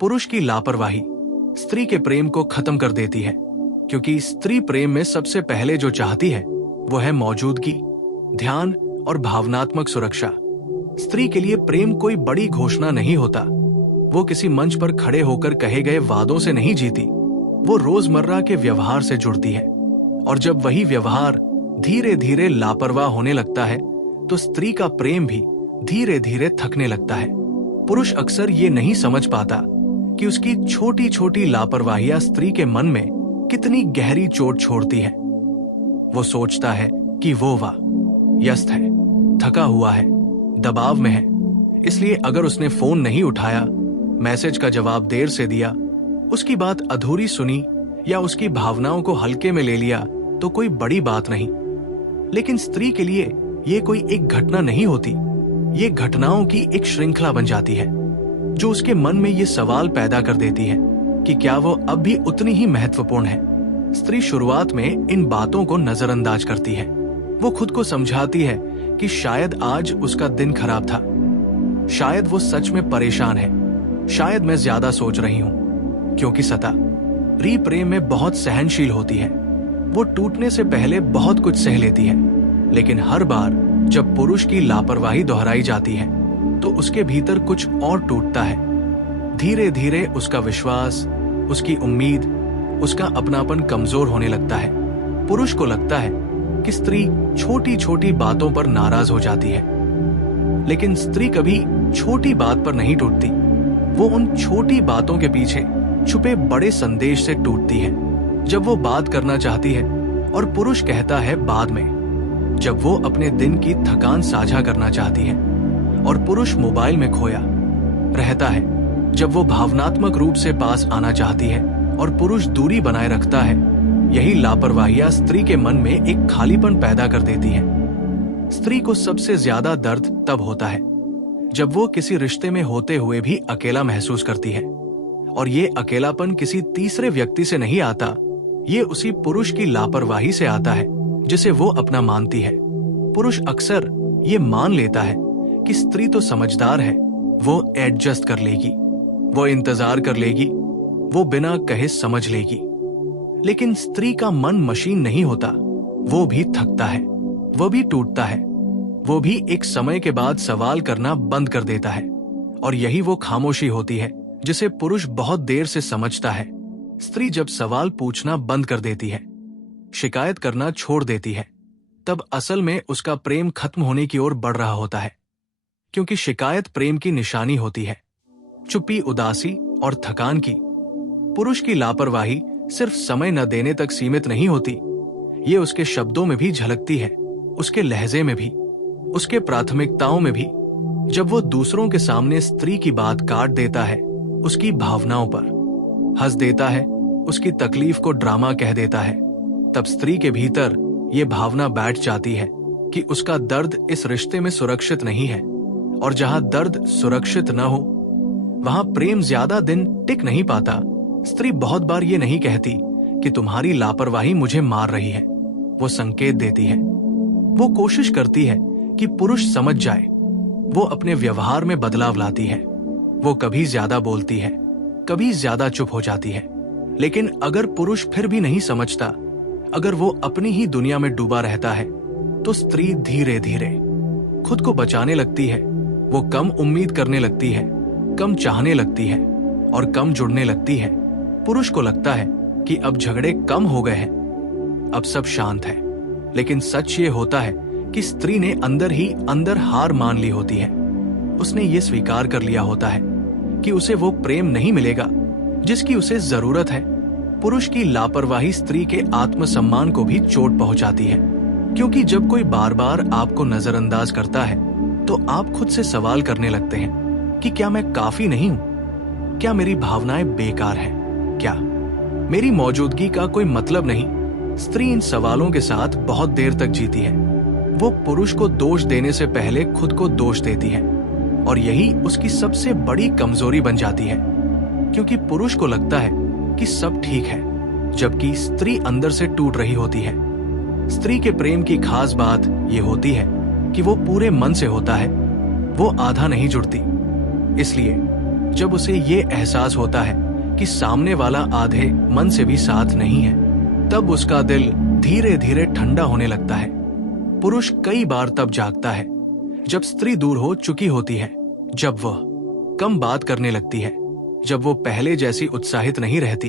पुरुष की लापरवाही स्त्री के प्रेम को खत्म कर देती है, क्योंकि स्त्री प्रेम में सबसे पहले जो चाहती है वो है मौजूदगी, ध्यान और भावनात्मक सुरक्षा। स्त्री के लिए प्रेम कोई बड़ी घोषणा नहीं होता। वो किसी मंच पर खड़े होकर कहे गए वादों से नहीं जीती। वो रोजमर्रा के व्यवहार से जुड़ती है, और जब वही व्यवहार धीरे धीरे लापरवाह होने लगता है तो स्त्री का प्रेम भी धीरे धीरे थकने लगता है। पुरुष अक्सर ये नहीं समझ पाता कि उसकी छोटी छोटी लापरवाहियां स्त्री के मन में कितनी गहरी चोट छोड़ती है। वो सोचता है कि वो व्यस्त है, थका हुआ है, दबाव में है, इसलिए अगर उसने फोन नहीं उठाया, मैसेज का जवाब देर से दिया, उसकी बात अधूरी सुनी या उसकी भावनाओं को हल्के में ले लिया तो कोई बड़ी बात नहीं। लेकिन स्त्री के लिए ये कोई एक घटना नहीं होती, ये घटनाओं की एक श्रृंखला बन जाती है जो उसके मन में ये सवाल पैदा कर देती है कि क्या वो अब भी उतनी ही महत्वपूर्ण है। स्त्री शुरुआत में इन बातों को नजरअंदाज करती है। वो खुद को समझाती है कि शायद आज उसका दिन खराब था, शायद वो सच में परेशान है, शायद मैं ज्यादा सोच रही हूं, क्योंकि सता प्रेम में बहुत सहनशील होती है। वो टूटने से पहले बहुत कुछ सह लेती है, लेकिन हर बार जब पुरुष की लापरवाही दोहराई जाती है तो उसके भीतर कुछ और टूटता है। धीरे धीरे उसका विश्वास, उसकी उम्मीद, उसका अपनापन कमजोर होने लगता है। पुरुष को लगता है कि स्त्री छोटी छोटी बातों पर नाराज हो जाती है, लेकिन स्त्री कभी छोटी बात पर नहीं टूटती। वो उन छोटी बातों के पीछे छुपे बड़े संदेश से टूटती है। जब वो बात करना चाहती है और पुरुष कहता है बाद में, जब वो अपने दिन की थकान साझा करना चाहती है और पुरुष मोबाइल में खोया रहता है, जब वो भावनात्मक रूप से पास आना चाहती है और पुरुष दूरी बनाए रखता है, यही लापरवाहियां स्त्री के मन में एक खालीपन पैदा कर देती है। स्त्री को सबसे ज्यादा दर्द तब होता है जब वो किसी रिश्ते में होते हुए भी अकेला महसूस करती है, और ये अकेलापन किसी तीसरे व्यक्ति से नहीं आता, ये उसी पुरुष की लापरवाही से आता है जिसे वो अपना मानती है। पुरुष अक्सर ये मान लेता है कि स्त्री तो समझदार है, वो एडजस्ट कर लेगी, वो इंतजार कर लेगी, वो बिना कहे समझ लेगी। लेकिन स्त्री का मन मशीन नहीं होता। वो भी थकता है, वो भी टूटता है, वो भी एक समय के बाद सवाल करना बंद कर देता है, और यही वो खामोशी होती है जिसे पुरुष बहुत देर से समझता है। स्त्री जब सवाल पूछना बंद कर देती है, शिकायत करना छोड़ देती है, तब असल में उसका प्रेम खत्म होने की ओर बढ़ रहा होता है, क्योंकि शिकायत प्रेम की निशानी होती है, चुप्पी उदासी और थकान की। पुरुष की लापरवाही सिर्फ समय न देने तक सीमित नहीं होती, ये उसके शब्दों में भी झलकती है, उसके लहजे में भी, उसके प्राथमिकताओं में भी। जब वो दूसरों के सामने स्त्री की बात काट देता है, उसकी भावनाओं पर हंस देता है, उसकी तकलीफ को ड्रामा कह देता है, तब स्त्री के भीतर ये भावना बैठ जाती है कि उसका दर्द इस रिश्ते में सुरक्षित नहीं है, और जहां दर्द सुरक्षित न हो वहां प्रेम ज्यादा दिन टिक नहीं पाता। स्त्री बहुत बार ये नहीं कहती कि तुम्हारी लापरवाही मुझे मार रही है, वो संकेत देती है। वो कोशिश करती है कि पुरुष समझ जाए। वो अपने व्यवहार में बदलाव लाती है। वो कभी ज्यादा बोलती है, कभी ज्यादा चुप हो जाती है। लेकिन अगर पुरुष फिर भी नहीं समझता, अगर वो अपनी ही दुनिया में डूबा रहता है, तो स्त्री धीरे धीरे खुद को बचाने लगती है। वो कम उम्मीद करने लगती है, कम चाहने लगती है और कम जुड़ने लगती है। पुरुष को लगता है कि अब झगड़े कम हो गए हैं, अब सब शांत है। लेकिन सच ये होता है कि स्त्री ने अंदर ही अंदर हार मान ली होती है। उसने ये स्वीकार कर लिया होता है कि उसे वो प्रेम नहीं मिलेगा जिसकी उसे जरूरत है। पुरुष की लापरवाही स्त्री के आत्मसम्मान को भी चोट पहुंचाती है, क्योंकि जब कोई बार बार आपको नजरअंदाज करता है तो आप खुद से सवाल करने लगते हैं कि क्या मैं काफी नहीं हूं? क्या मेरी भावनाएं बेकार हैं? क्या मेरी मौजूदगी का कोई मतलब नहीं? स्त्री इन सवालों के साथ बहुत देर तक जीती है। वो पुरुष को दोष देने से पहले खुद को दोष देती है, और यही उसकी सबसे बड़ी कमजोरी बन जाती है, क्योंकि पुरुष को लगता है कि सब ठीक है, जबकि स्त्री अंदर से टूट रही होती है। स्त्री के प्रेम की खास बात ये होती है कि वो पूरे मन से होता है, वो आधा नहीं जुड़ती। इसलिए जब उसे ये एहसास होता है कि सामने वाला आधे मन से भी साथ नहीं है, तब उसका दिल धीरे धीरे ठंडा होने लगता है। पुरुष कई बार तब जागता है जब स्त्री दूर हो चुकी होती है, जब वह कम बात करने लगती है, जब वो पहले जैसी उत्साहित नहीं रहती,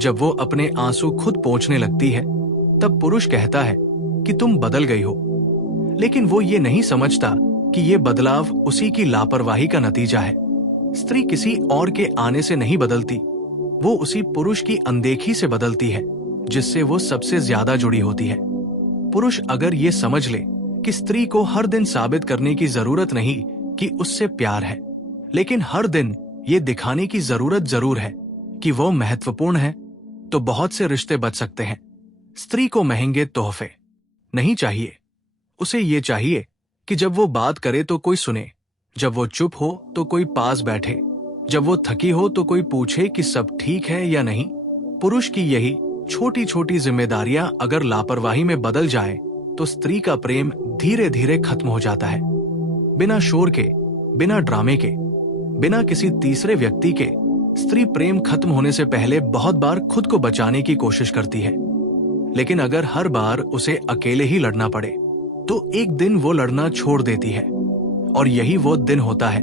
जब वो अपने आंसू खुद पोंछने लगती है। तब पुरुष कहता है कि तुम बदल गई हो। लेकिन वो ये नहीं समझता कि ये बदलाव उसी की लापरवाही का नतीजा है। स्त्री किसी और के आने से नहीं बदलती, वो उसी पुरुष की अनदेखी से बदलती है जिससे वो सबसे ज्यादा जुड़ी होती है। पुरुष अगर ये समझ ले कि स्त्री को हर दिन साबित करने की जरूरत नहीं कि उससे प्यार है, लेकिन हर दिन ये दिखाने की जरूरत जरूर है कि वो महत्वपूर्ण है, तो बहुत से रिश्ते बच सकते हैं। स्त्री को महंगे तोहफे नहीं चाहिए, उसे ये चाहिए कि जब वो बात करे तो कोई सुने, जब वो चुप हो तो कोई पास बैठे, जब वो थकी हो तो कोई पूछे कि सब ठीक है या नहीं। पुरुष की यही छोटी छोटी जिम्मेदारियां अगर लापरवाही में बदल जाए तो स्त्री का प्रेम धीरे धीरे खत्म हो जाता है। बिना शोर के, बिना ड्रामे के, बिना किसी तीसरे व्यक्ति के, स्त्री प्रेम खत्म होने से पहले बहुत बार खुद को बचाने की कोशिश करती है। लेकिन अगर हर बार उसे अकेले ही लड़ना पड़े तो एक दिन वो लड़ना छोड़ देती है। और यही वो दिन होता है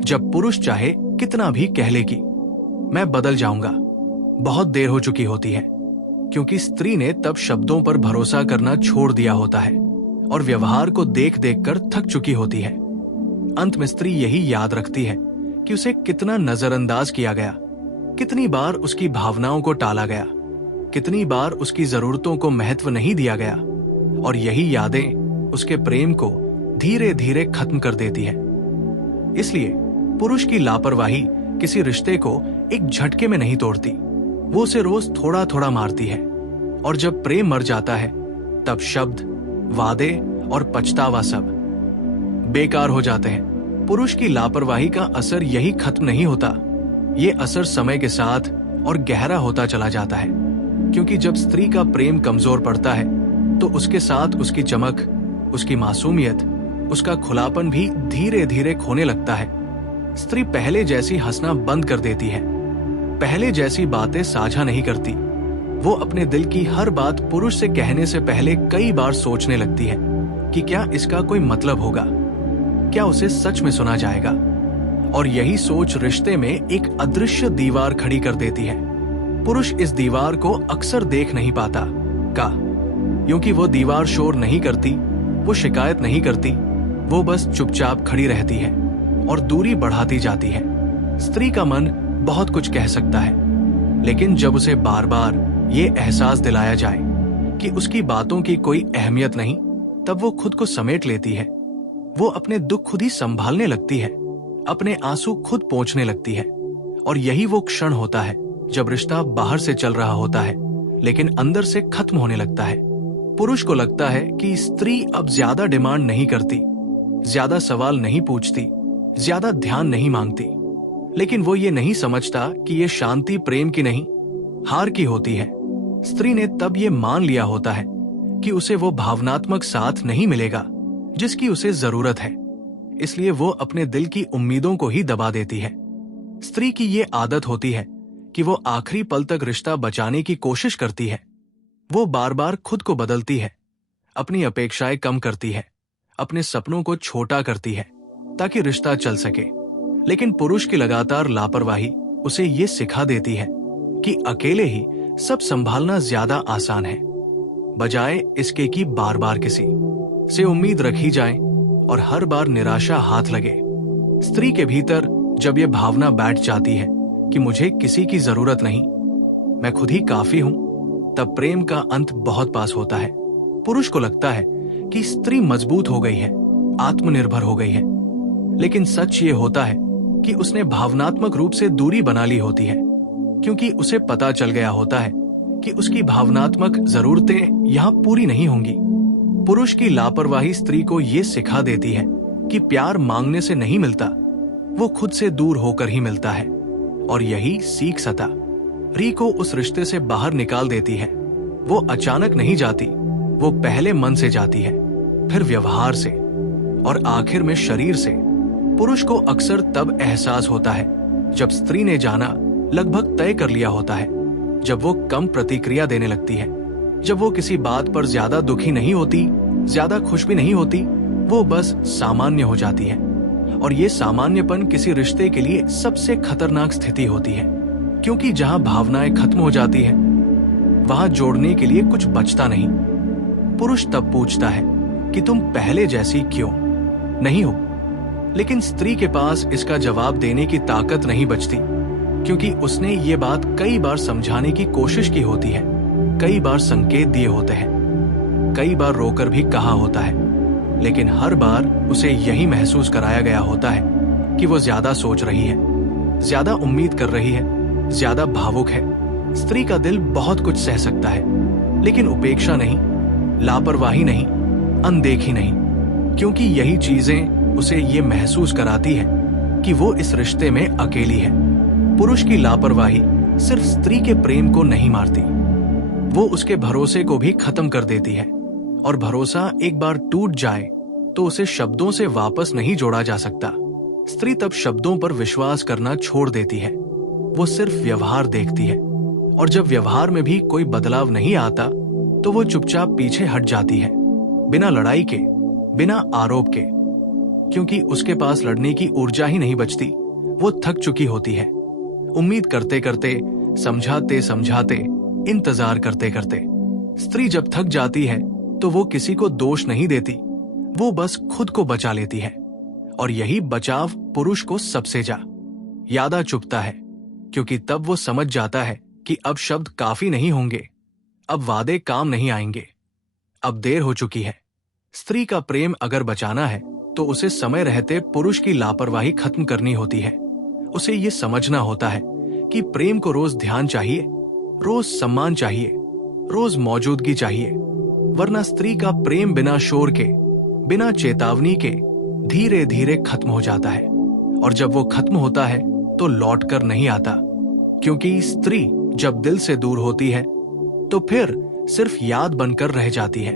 जब पुरुष चाहे कितना भी कह ले कि मैं बदल जाऊंगा, बहुत देर हो चुकी होती है, क्योंकि स्त्री ने तब शब्दों पर भरोसा करना छोड़ दिया होता है और व्यवहार को देख देख कर थक चुकी होती है। अंत में स्त्री यही याद रखती है कि उसे कितना नजरअंदाज किया गया, कितनी बार उसकी भावनाओं को टाला गया, कितनी बार उसकी जरूरतों को महत्व नहीं दिया गया, और यही यादें उसके प्रेम को धीरे धीरे खत्म कर देती है। इसलिए पुरुष की लापरवाही किसी रिश्ते को एक झटके में नहीं तोड़ती, वो उसे रोज थोड़ा थोड़ा मारती है। और जब प्रेम मर जाता है तब शब्द, वादे और पछतावा सब बेकार हो जाते हैं। पुरुष की लापरवाही का असर यही खत्म नहीं होता, ये असर समय के साथ और गहरा होता चला जाता है। क्योंकि जब स्त्री का प्रेम कमजोर पड़ता है तो उसके साथ उसकी चमक, उसकी मासूमियत, उसका खुलापन भी धीरे धीरे खोने लगता है। स्त्री पहले जैसी हंसना बंद कर देती है, पहले जैसी बातें साझा नहीं करती। वो अपने दिल की हर बात पुरुष से कहने से पहले कई बार सोचने लगती है कि क्या इसका कोई मतलब होगा, क्या उसे सच में सुना जाएगा। और यही सोच रिश्ते में एक अदृश्य दीवार खड़ी कर देती है। पुरुष इस दीवार को अक्सर देख नहीं पाता, क्योंकि वो दीवार शोर नहीं करती, वो शिकायत नहीं करती, वो बस चुपचाप खड़ी रहती है और दूरी बढ़ाती जाती है। स्त्री का मन बहुत कुछ कह सकता है, लेकिन जब उसे बार बार ये एहसास दिलाया जाए कि उसकी बातों की कोई अहमियत नहीं, तब वो खुद को समेट लेती है। वो अपने दुख खुद ही संभालने लगती है, अपने आंसू खुद पोंछने लगती है। और यही वो क्षण होता है जब रिश्ता बाहर से चल रहा होता है लेकिन अंदर से खत्म होने लगता है। पुरुष को लगता है कि स्त्री अब ज्यादा डिमांड नहीं करती, ज्यादा सवाल नहीं पूछती, ज्यादा ध्यान नहीं मांगती। लेकिन वो ये नहीं समझता कि ये शांति प्रेम की नहीं, हार की होती है। स्त्री ने तब ये मान लिया होता है कि उसे वो भावनात्मक साथ नहीं मिलेगा जिसकी उसे जरूरत है, इसलिए वो अपने दिल की उम्मीदों को ही दबा देती है। स्त्री की ये आदत होती है कि वो आखिरी पल तक रिश्ता बचाने की कोशिश करती है। वो बार बार खुद को बदलती है, अपनी अपेक्षाएं कम करती है, अपने सपनों को छोटा करती है ताकि रिश्ता चल सके। लेकिन पुरुष की लगातार लापरवाही उसे ये सिखा देती है कि अकेले ही सब संभालना ज्यादा आसान है, बजाय इसके कि बार बार किसी से उम्मीद रखी जाए और हर बार निराशा हाथ लगे। स्त्री के भीतर जब ये भावना बैठ जाती है कि मुझे किसी की जरूरत नहीं, मैं खुद ही काफी हूं, तब प्रेम का अंत बहुत पास होता है। पुरुष को लगता है कि स्त्री मजबूत हो गई है, आत्मनिर्भर हो गई है, लेकिन सच ये होता है कि उसने भावनात्मक रूप से दूरी बना ली होती है, क्योंकि उसे पता चल गया होता है कि उसकी भावनात्मक जरूरतें यहाँ पूरी नहीं होंगी। पुरुष की लापरवाही स्त्री को ये सिखा देती है कि प्यार मांगने से नहीं मिलता, वो खुद से दूर होकर ही मिलता है। और यही सीख सता री को उस रिश्ते से बाहर निकाल देती है। वो अचानक नहीं जाती, वो पहले मन से जाती है, फिर व्यवहार से और आखिर में शरीर से। पुरुष को अक्सर तब एहसास होता है जब स्त्री ने जाना लगभग तय कर लिया होता है, जब वो कम प्रतिक्रिया देने लगती है, जब वो किसी बात पर ज्यादा दुखी नहीं होती, ज्यादा खुश भी नहीं होती, वो बस सामान्य हो जाती है। और ये सामान्यपन किसी रिश्ते के लिए सबसे खतरनाक स्थिति होती है, क्योंकि जहां भावनाएं खत्म हो जाती हैं, वहां जोड़ने के लिए कुछ बचता नहीं। पुरुष तब पूछता है कि तुम पहले जैसी क्यों नहीं हो, लेकिन स्त्री के पास इसका जवाब देने की ताकत नहीं बचती, क्योंकि उसने ये बात कई बार समझाने की कोशिश की होती है, कई बार संकेत दिए होते हैं, कई बार रोकर भी कहा होता है, लेकिन हर बार उसे यही महसूस कराया गया होता है कि वो ज्यादा सोच रही है, ज्यादा उम्मीद कर रही है, ज्यादा भावुक है। स्त्री का दिल बहुत कुछ सह सकता है, लेकिन उपेक्षा नहीं, लापरवाही नहीं, अनदेखी नहीं, क्योंकि यही चीजें उसे ये महसूस कराती है कि वो इस रिश्ते में अकेली है। पुरुष की लापरवाही सिर्फ स्त्री के प्रेम को नहीं मारती, वो उसके भरोसे को भी खत्म कर देती है। और भरोसा एक बार टूट जाए तो उसे शब्दों से वापस नहीं जोड़ा जा सकता। स्त्री तब शब्दों पर विश्वास करना छोड़ देती है, वो सिर्फ व्यवहार देखती है, और जब व्यवहार में भी कोई बदलाव नहीं आता तो वो चुपचाप पीछे हट जाती है, बिना लड़ाई के, बिना आरोप के, क्योंकि उसके पास लड़ने की ऊर्जा ही नहीं बचती। वो थक चुकी होती है, उम्मीद करते करते, समझाते समझाते, इंतजार करते करते। स्त्री जब थक जाती है तो वो किसी को दोष नहीं देती, वो बस खुद को बचा लेती है। और यही बचाव पुरुष को सबसे ज्यादा चुभता है, क्योंकि तब वो समझ जाता है कि अब शब्द काफी नहीं होंगे, अब वादे काम नहीं आएंगे, अब देर हो चुकी है। स्त्री का प्रेम अगर बचाना है तो उसे समय रहते पुरुष की लापरवाही खत्म करनी होती है। उसे ये समझना होता है कि प्रेम को रोज ध्यान चाहिए, रोज सम्मान चाहिए, रोज मौजूदगी चाहिए, वरना स्त्री का प्रेम बिना शोर के, बिना चेतावनी के धीरे धीरे खत्म हो जाता है। और जब वो खत्म होता है तो लौट कर नहीं आता, क्योंकि स्त्री जब दिल से दूर होती है तो फिर सिर्फ याद बनकर रह जाती है।